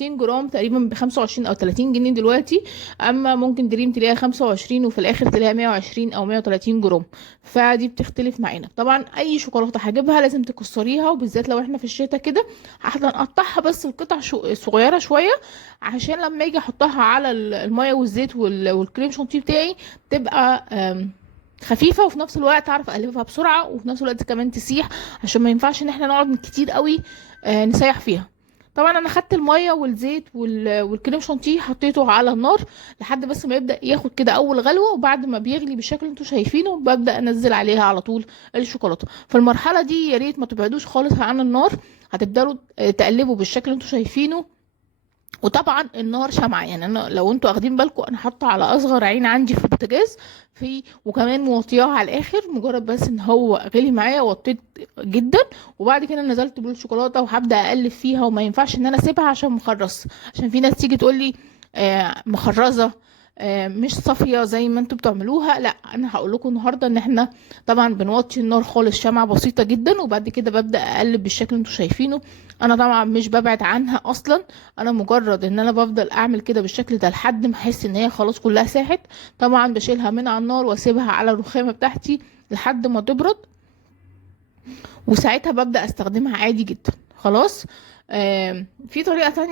200 جرام تقريبا ب 25 او 30 جنيه دلوقتي. اما ممكن دريم تلاقيها 25 وفي الاخر تلاقيها 120 او 130 جرام. فدي بتختلف معانا. طبعا اي شوكولاته هجيبها لازم تكسريها، وبالذات لو احنا في الشتاء كده هنقطعها بس القطع صغيره شويه، عشان لما اجي احطها على الميه والزيت والكريم شانتيه بتاعي تبقى خفيفه، وفي نفس الوقت اعرف اقلبها بسرعه، وفي نفس الوقت كمان تسيح، عشان ما ينفعش ان احنا نقعد كتير قوي نسيح فيها. طبعا انا خدت الميه والزيت والكريم شانتيه حطيته على النار لحد بس ما يبدا ياخد كده اول غلوه، وبعد ما بيغلي بالشكل اللي انتوا شايفينه ببدا انزل عليها على طول الشوكولاته. في المرحله دي يا ريت ما تبعدوش خالص عن النار، هتفضلوا تقلبوا بالشكل اللي انتوا شايفينه. وطبعا النار شمعة، يعني انا لو انتوا واخدين بالكم انا حاطه على اصغر عين عندي في البوتاجاز، وكمان موطياه على الاخر، مجرد بس ان هو غلي معايا وطيت جدا. وبعد كده نزلت بالشوكولاته وهبدا اقلب فيها، وما ينفعش ان انا اسيبها عشان مخرص، عشان في ناس تيجي تقول لي مخرزه، مش صافيه زي ما انتوا بتعملوها. لا، انا هقول لكم النهارده ان احنا طبعا بنوطي النار خالص، شمعة بسيطه جدا، وبعد كده ببدا اقلب بالشكل اللي انتوا شايفينه. انا طبعا مش ببعد عنها اصلا، انا مجرد ان انا بفضل اعمل كده بالشكل ده لحد ما احس ان هي خلاص كلها ساحت. طبعا بشيلها من على النار واسيبها على الرخامه بتاعتي لحد ما تبرد، وساعتها ببدا استخدمها عادي جدا. خلاص. في طريقه تانية